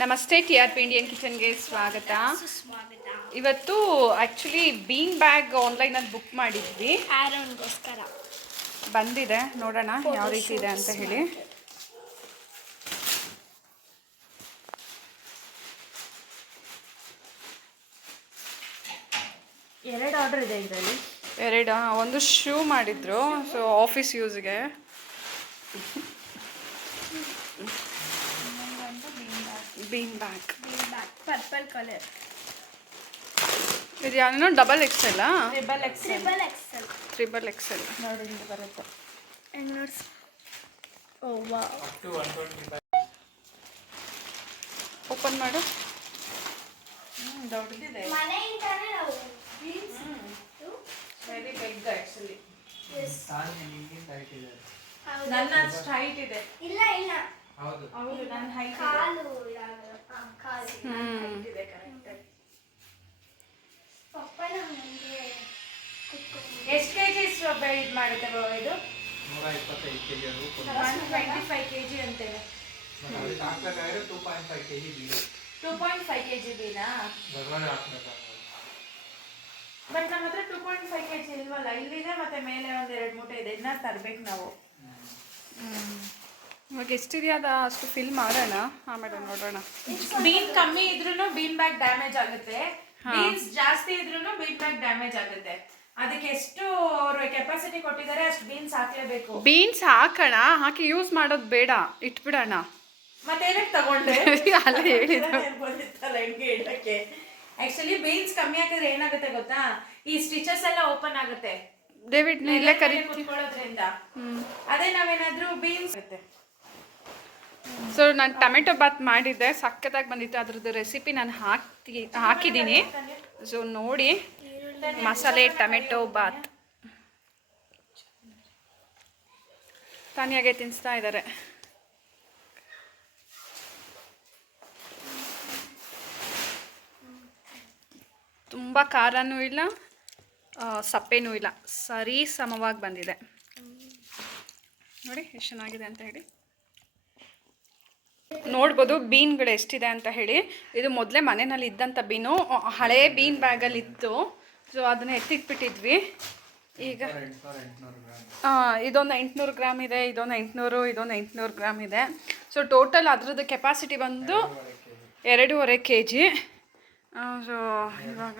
ನಮಸ್ತೆ TRP Indian ಕಿಚನ್ಗೆ ಸ್ವಾಗತ. ಇವತ್ತು ಆ್ಯಕ್ಚುಲಿ ಬೀನ್ ಬ್ಯಾಗ್ ಆನ್ಲೈನಲ್ಲಿ ಬುಕ್ ಮಾಡಿದ್ವಿ. ಆರೋನ್ಗೋಸ್ಕರ ಬಂದಿದೆ, ನೋಡೋಣ ಯಾವ ರೀತಿ ಇದೆ ಅಂತ ಹೇಳಿ. ಎರಡು ಆರ್ಡರ್ ಇದೆ ಇದರಲ್ಲಿ. ಒಂದು ಶೂ ಮಾಡಿದ್ರು, ಸೊ ಆಫೀಸ್ ಯೂಸ್ಗೆ. Bean bag purple colour. ಇದು ಯಾವ್ದು ಡಬಲ್ XL? ಟ್ರಿಬಲ್ XL ನೋಡಿ ಹಿಂಗೆ ಬರುತ್ತೆ. ಓ ವಾವ್, ಓಪನ್ ಮಾಡು. ದೊಡ್ಡದಿದೆ. ಮನೆಯಿಂದಾನೆ ನಾವು ವೆರಿ ಬಿಗ್ ಆ್ಯಕ್ಚುಲಿ. ನನ್ನ ಅಷ್ಟು ಹೈಟ್ ಇದೆ. ಇಲ್ಲ ಇಲ್ಲ ಹೌದು, ನನ್ನ ಹೈಟ್ ಕಾಲು ಕಾಲು ಇದೆ ಕರೆಕ್ಟ್. ಪಪ್ಪನ ಮುಂದೆ ಕುತ್ಕೊಂಡು ಎಷ್ಟು ಕೆಜಿ ಇದು ಮಾಡುತ್ತೆ ಬಾವ? ಇದು 125 kg ಅದು 125 kg ಅಂತೇನೆ. 2.5 kg ಬೀಡು. 2.5 kg ಬೀನಾ? ಬಟ್ ನಮ್ಮ ಹತ್ರ 2.5 kg ಇಲ್ವಲ್ಲ. ಇಲ್ಲಿದೆ, ಮತ್ತೆ ಮೇಲೆ ಒಂದು 2 ಮೂಟೆ ಇದೆ. ಇದನ್ನ ತರ್ಬೇಕು ನಾವು. ಇವಾಗ ಎಷ್ಟಿದೆಯಾ ಅಷ್ಟು ಫಿಲ್ ಮಾಡೋಣ, ಆಮೇಲೆ ನೋಡೋಣ. ಬೀನ್ ಕಮ್ಮಿ ಇದ್ರೂ ಬೀನ್ ಬ್ಯಾಗ್ ಡ್ಯಾಮೇಜ್ ಆಗುತ್ತೆ. ಬೀನ್ಸ್ ಜಾಸ್ತಿ ಇದ್ರೂ ಬೀನ್ ಬ್ಯಾಗ್ ಡ್ಯಾಮೇಜ್ ಆಗುತ್ತೆ. ಅದಕ್ಕೆ ಎಷ್ಟು ಅವರು ಕೆಪಾಸಿಟಿ ಕೊಟ್ಟಿದ್ದಾರೆ ಅಷ್ಟು ಬೀನ್ಸ್ ಹಾಕ್ಲೇಬೇಕು. ಬೀನ್ಸ್ ಹಾಕೋಣ, ಹಾಕಿ ಯೂಸ್ ಮಾಡೋದು ಬೇಡ, ಇಟ್ಬಿಡೋಣ. ಮತ್ತೆ ಏನಕ್ಕೆ ತಗೊಂಡೆ? ಅಲ್ಲ ಹೇಳಿದ್ರು. ಬಂದಿತ್ತಲ್ಲ ಹಿಂಗೆ ಇಡಕ್ಕೆ. ಆಕ್ಚುಲಿ ಬೀನ್ಸ್ ಕಮ್ಮಿ ಹಾಕಿದ್ರೆ ಏನಾಗುತ್ತೆ ಗೊತ್ತಾ? ಈ ಸ್ಟಿಚಸ್ ಎಲ್ಲ ಓಪನ್ ಆಗುತ್ತೆ ಡೇವಿಡ್ ಇಲ್ಲೇ ಕುತ್ಕೊಳ್ಳೋದ್ರಿಂದ. ಅದೇ ನಾವೇನಾದ್ರೂ ಬೀನ್ಸ್ ಆಗುತ್ತೆ. ಸೊ ನಾನು ಟೊಮೆಟೊ ಬಾತ್ ಮಾಡಿದ್ದೆ, ಸಕ್ಕತ್ತಾಗಿ ಬಂದಿತ್ತು. ಅದ್ರದ್ದು ರೆಸಿಪಿ ನಾನು ಹಾಕಿದ್ದೀನಿ. ಸೊ ನೋಡಿ, ಮಸಾಲೆ ಟೊಮೆಟೊ ಬಾತ್ ತಾನಿಯಾಗೆ ತಿನ್ನಿಸ್ತಾ ಇದ್ದಾರೆ. ತುಂಬ ಖಾರನೂ ಇಲ್ಲ, ಸಪ್ಪೆನೂ ಇಲ್ಲ, ಸರಿ ಸಮವಾಗಿ ಬಂದಿದೆ. ನೋಡಿ ಎಷ್ಟು ಚೆನ್ನಾಗಿದೆ ಅಂತ ಹೇಳಿ. ನೋಡ್ಬೋದು ಬೀನ್ಗಳು ಎಷ್ಟಿದೆ ಅಂತ ಹೇಳಿ. ಇದು ಮೊದಲೇ ಮನೆಯಲ್ಲಿ ಇದ್ದಂಥ ಬೀನು, ಹಳೇ ಬೀನ್ ಬ್ಯಾಗಲ್ಲಿ ಇತ್ತು. ಸೊ ಅದನ್ನ ಎತ್ತಿಟ್ಬಿಟ್ಟಿದ್ವಿ. ಈಗ ಇದೊಂದು 800 ಗ್ರಾಮ್ ಇದೆ, ಇದೊಂದು 800 ಗ್ರಾಮ್ ಇದೆ. ಸೊ ಟೋಟಲ್ ಅದ್ರದ್ದು ಕೆಪಾಸಿಟಿ ಬಂದು 2.5 kg. ಸೊ ಇವಾಗ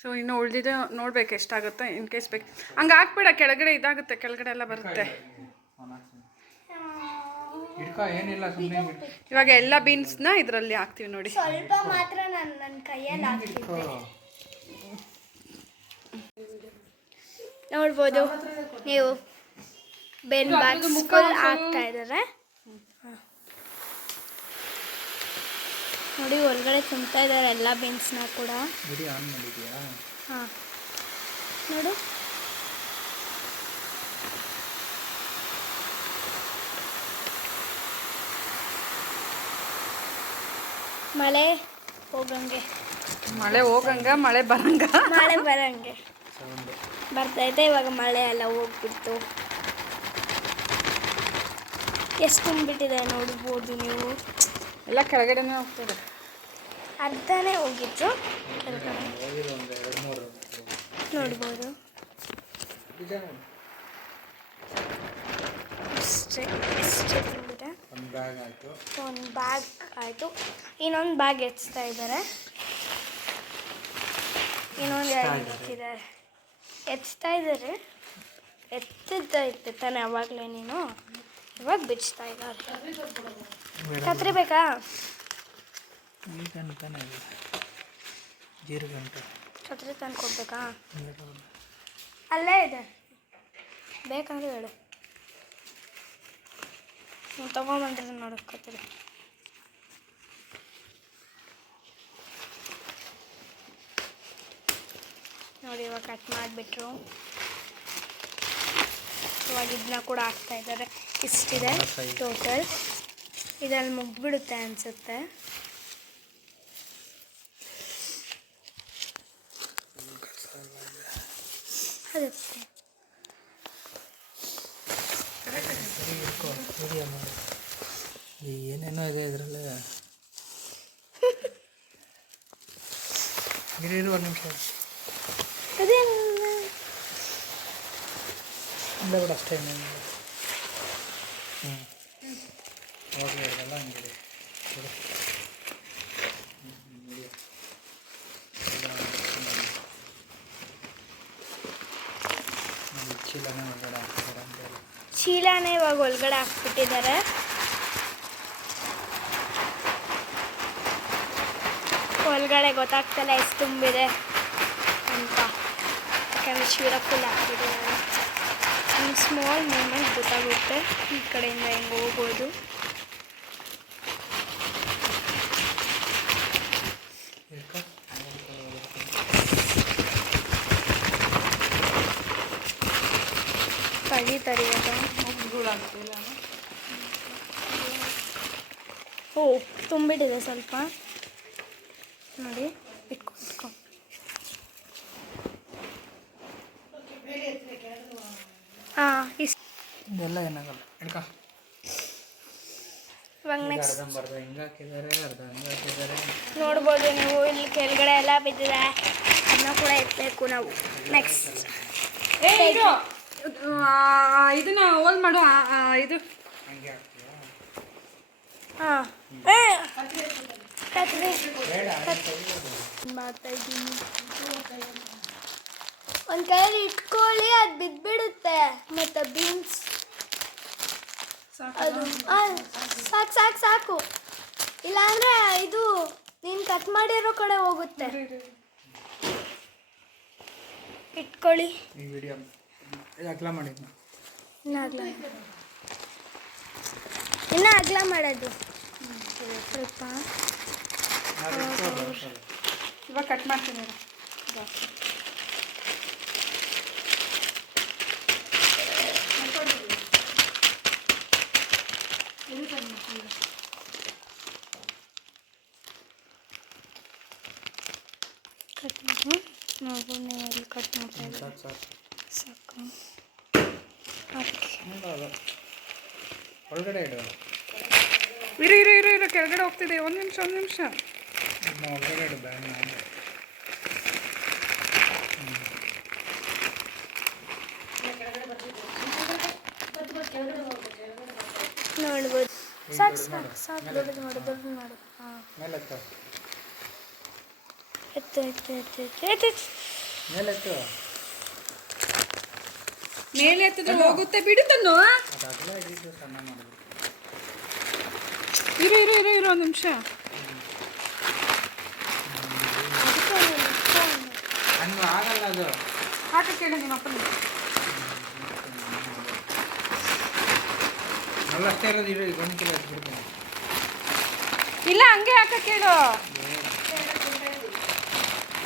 ಸೊ ಇನ್ನು ಉಳಿದಿದ್ದು ನೋಡ್ಬೇಕು ಎಷ್ಟಾಗುತ್ತೆ. ಇನ್ ಕೇಸ್ ಬೇಕು ಹಂಗೆ ಹಾಕ್ಬೇಡ, ಕೆಳಗಡೆ ಇದಾಗುತ್ತೆ, ಕೆಳಗಡೆ ಎಲ್ಲ ಬರುತ್ತೆ. ಇವಾಗ ಎಲ್ಲ ಬೀನ್ಸ್ನ ಇದರಲ್ಲಿ ಹಾಕ್ತೀವಿ ನೋಡಿ. ಸ್ವಲ್ಪ ಮಾತ್ರ ನನ್ನ ಕೈಯಲ್ಲಿ ಹಾಕ್ತಿದ್ದೆ. ನೋಡ್ಬೋದು ನೀವು, ಬೇನ್ ಬ್ಯಾಗ್ ಫುಲ್ ಹಾಕ್ತಾ ಇದ್ದಾರೆ ನೋಡಿ. ಒಳಗಡೆ ತುಂಬ್ತಾ ಇದ್ದಾರೆ ಎಲ್ಲ ಬೀನ್ಸ್ನ ಕೂಡ. ಹಾಂ ನೋಡು, ಮಳೆ ಹೋಗಂಗೆ ಮಳೆ ಬರಂಗೆ ಬರ್ತೈತೆ. ಇವಾಗ ಮಳೆ ಎಲ್ಲ ಹೋಗ್ಬಿಡ್ತು. ಎಷ್ಟು ತುಂಬಿಟ್ಟಿದೆ ನೋಡ್ಬೋದು ನೀವು. ಎಲ್ಲ ಕೆಳಗಡೆನೇ ಹೋಗ್ತದೆ. ಅರ್ಧನೇ ಹೋಗಿತ್ತು, ಕೆಳಗಡೆ ನೋಡ್ಬೋದು. ಎಷ್ಟೇ ತುಂಬಿದೆ. ಒಂದು ಬ್ಯಾಗ್ ಆಯಿತು. ಇನ್ನೊಂದು ಬ್ಯಾಗ್ ಎತ್ತಾ ಇದ್ದಾರೆ. ಇನ್ನೊಂದು ಎತ್ತಿದ್ದಾರೆ. ಎತ್ತಿದ್ದೈತೆ ತಾನೆ ಅವಾಗಲೇ ನೀನು. ಇವಾಗ ಬಿಡಿಸ್ತಾ ಇದ್ದಾರೆ. ಕತ್ರಿ ಬೇಕಾ? ಕತ್ರಿ ತಂದು ಕೊಡ್ಬೇಕಾ? ಅಲ್ಲೇ ಇದೆ, ಬೇಕಂದ್ರೆ ಹೇಳು. ನೀವು ತೊಗೊಂಬಂದ್ರೆ ನೋಡು ಕತ್ರಿ. ನೋಡಿ ಇವಾಗ ಕಟ್ ಮಾಡಿಬಿಟ್ರು. ಇವಾಗ ಇದನ್ನ ಕೂಡ ಹಾಕ್ತಾ ಇದ್ದಾರೆ. ಇಷ್ಟಿದೆ ಟೋಟಲ್. ಇದರಲ್ಲಿ ಮುಗ್ಬಿಡುತ್ತೆ ಅನಿಸುತ್ತೆ. ಅದಕ್ಕೆ ಏನೇನೋ ಇದೆ ಇದರಲ್ಲಿ. ಇರು ಒಂದು ನಿಮಿಷ ಅದೇನು ಇಲ್ಲ ಬಿಡು ಅಷ್ಟೇ ಇನ್ನೇನು. ಹೋಗಲಿ ಇದೆಲ್ಲ ಹಂಗಿದೆ ಬಿಡು. ಚೀಲನೇ ಒಳಗಡೆ ಹಾಕ್ತಾರೆ ಅಂತೇಳಿ. ಚೀಲನ ಇವಾಗ ಒಳಗಡೆ ಹಾಕ್ಬಿಟ್ಟಿದ್ದಾರೆ. ಒಳಗಡೆ ಗೊತ್ತಾಗ್ತಲ್ಲ ಎಷ್ಟು ತುಂಬಿದೆ ಅಂತ, ಯಾಕಂದರೆ ಚೀಲ ಫುಲ್ ಹಾಕ್ಬಿಟ್ಟಿದ್ದಾರೆ. ಒಂದು ಸ್ಮಾಲ್ ಮೂಮೆಂಟ್ ಗೊತ್ತಾಗುತ್ತೆ ಈ ಕಡೆಯಿಂದ ಹೆಂಗೆ ಹೋಗ್ಬೋದು. ತೆಗಿತಾರೆ ಇವಾಗ. ಓ ತುಂಬಿಟ್ಟಿದೆ ಸ್ವಲ್ಪ ನೋಡಿ. ಇಟ್ಕೊ ಹಾಂ ಇಷ್ಟು. ಇದೆಲ್ಲ ಏನಾಗಲ್ಲ ಹಿಡ್ಕ. ಇವಾಗ ನೆಕ್ಸ್ಟ್ ಅರ್ಧಂಬರ್ಧ ಹಿಂಗೆ ಹಾಕಿದ್ದಾರೆ, ಅರ್ಧ ಹಂಗೆ ಹಾಕಿದ್ದಾರೆ. ನೋಡ್ಬೋದು ನೀವು, ಇಲ್ಲಿ ಕೆಳಗಡೆ ಎಲ್ಲ ಬಿದ್ದಿದೆ, ಅದನ್ನ ಕೂಡ ಎತ್ತಬೇಕು ನಾವು. ನೆಕ್ಸ್ಟ್ ಇದನ್ನ ಹೋಲ್ ಮಾಡು. ಇದು ಹಂಗೆ ಹಾಕ್ತೀಯಾ? ಹಾಂ ಮಾಡ್ತಾ ಇದ್ದೀನಿ. ಒಂದು ಕೈಯಲ್ಲಿ ಇಟ್ಕೊಳ್ಳಿ, ಅದು ಬಿದ್ದುಬಿಡುತ್ತೆ. ಮತ್ತು ಬೀನ್ಸ್ ಅದು ಸಾಕು ಸಾಕು ಸಾಕು, ಇಲ್ಲಾಂದರೆ ಇದು ನೀನು ಕಟ್ ಮಾಡಿರೋ ಕಡೆ ಹೋಗುತ್ತೆ. ಇಟ್ಕೊಳ್ಳಿ. ಈ ವಿಡಿಯೋ ಅಗಲ ಮಾಡಿದ್ನ ಇನ್ನೂ ಅಗಲ ಮಾಡೋದು ಸ್ವಲ್ಪ. ಇವಾಗ ಕಟ್ ಮಾಡ್ತೀನಿ. ಕಟ್ ಮಾಡಿ ನಾವು ಎಲ್ಲಿ ಕಟ್ ಮಾಡ್ತಾ ಇದ್ದೀವಿ. ಸಾಕು ಒಳಗಡೆ ಇಡು. ಇರು ಇರು ಇರು ಇರು ಕೆಳಗಡೆ ಹೋಗ್ತಿದೆ. ಒಂದು ನಿಮಿಷ ಒಳಗಡೆ ಇಡು ಬ್ಯಾಗ್. ನೋಡ್ಬೋದು. ಸಾಕು ಸಾಕು ಸಾಕು, ದೊಡ್ಡದು ಮಾಡು ದೊಡ್ಡದು ಮಾಡು. ಹಾಂ ಮೇಲೆತ್ತು ಎತ್ತು ಎತ್ತು ಎತ್ತು ಎತ್ತು ಎತ್ತು ಎತ್ತು. ಮೇಲೆತ್ತು. ಮೇಲೆ ಎತ್ತಿದ್ರೆ ಹೋಗುತ್ತೆ, ಬಿಡುತ್ತನ್ನು. ಅದು ಅಗಲ ಇದ್ದಿದ್ದು ಸಣ್ಣ ಮಾಡಿದ್ರು. ಇರು ಇರು ಇರು ಇರು ಒಂದು ನಿಮಿಷ. ಹಣ್ಣು ಆಗಲ್ಲ ಅದು. ಹಾಕಿ ಕೇಳಿ ನಿಮ್ಮ ಅಪ್ಪನ. ಅಲ್ಲ ಅಷ್ಟೇ ಇರೋದು. ಇರು ಈಗ 1 ಕಿಲೋ ಬಿಡ್ತೀನಿ. ಇಲ್ಲ ಹಂಗೆ ಹಾಕ ಕೇಳು.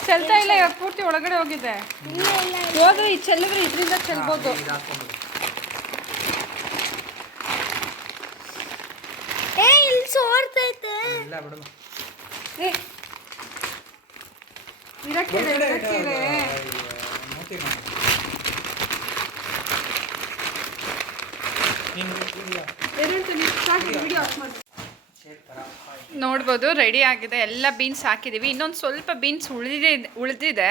ಚೆಲ್ತಾ ಇಲ್ಲ, ಇವಾಗ ಪೂರ್ತಿ ಒಳಗಡೆ ಹೋಗಿದೆ. ಹೋದು ಈ ಚೆಲ್ಲಿದ್ರೆ ಇದರಿಂದ ಚೆಲ್ಬೋದು. ಏ ಇಲ್ಲಿ ಸೋರ್ತೈತೆ. ಇಲ್ಲ ಬಿಡು. ಏ ಇರಕ್ಕೆ ಮೂತಿ ಮಾಡಿ. ನೋಡ್ಬೋದು ರೆಡಿ ಆಗಿದೆ. ಎಲ್ಲ ಬೀನ್ಸ್ ಹಾಕಿದ್ದೀವಿ. ಇನ್ನೊಂದು ಸ್ವಲ್ಪ ಬೀನ್ಸ್ ಉಳಿದಿದೆ.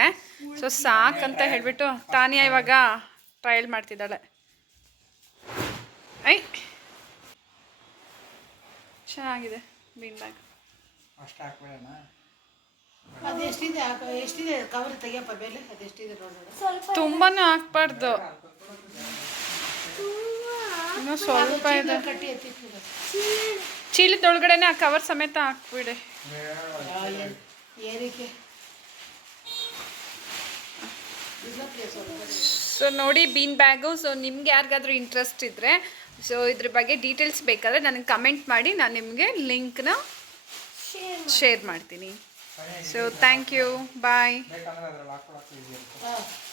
ಸೊ ಸಾಕಂತ ಹೇಳಿಬಿಟ್ಟು ತಾನಿಯಾ ಇವಾಗ ಟ್ರಯಲ್ ಮಾಡ್ತಿದ್ದಾಳೆ. ಐ ಚೆನ್ನಾಗಿದೆ ಬೀನ್ ಬ್ಯಾಗ್. ಅಷ್ಟು ಹಾಕ್ಬೇಡಣ. ಎಷ್ಟಿದೆ ಕವರ್ ತೆಗಿಯಪ್ಪ ಬೆಲೆ. ಅದೆಷ್ಟಿದೆ ನೋಡೋಣ. ತುಂಬಾನು ಹಾಕ್ಬಾರ್ದು, ಇನ್ನೂ ಸ್ವಲ್ಪ ಇದೆ. ಚೀಲದೊಳಗಡೆನೆ ಆ ಕವರ್ ಸಮೇತ ಹಾಕ್ಬಿಡಿ. ಸೊ ನೋಡಿ ಬೀನ್ ಬ್ಯಾಗು. ಸೊ ನಿಮ್ಗೆ ಯಾರಿಗಾದ್ರೂ ಇಂಟ್ರೆಸ್ಟ್ ಇದ್ದರೆ, ಸೊ ಇದ್ರ ಬಗ್ಗೆ ಡೀಟೇಲ್ಸ್ ಬೇಕಾದರೆ ನನಗೆ ಕಮೆಂಟ್ ಮಾಡಿ, ನಾನು ನಿಮಗೆ ಲಿಂಕ್ನ ಶೇರ್ ಮಾಡ್ತೀನಿ. ಸೊ ಥ್ಯಾಂಕ್ ಯು, ಬಾಯ್. ಬೇಕಂದ್ರೆ ಅದ್ರಲ್ಲಿ ಹಾಕೊಳ್ಳೋಕೆ ಈಸಿ ಇರುತ್ತೆ.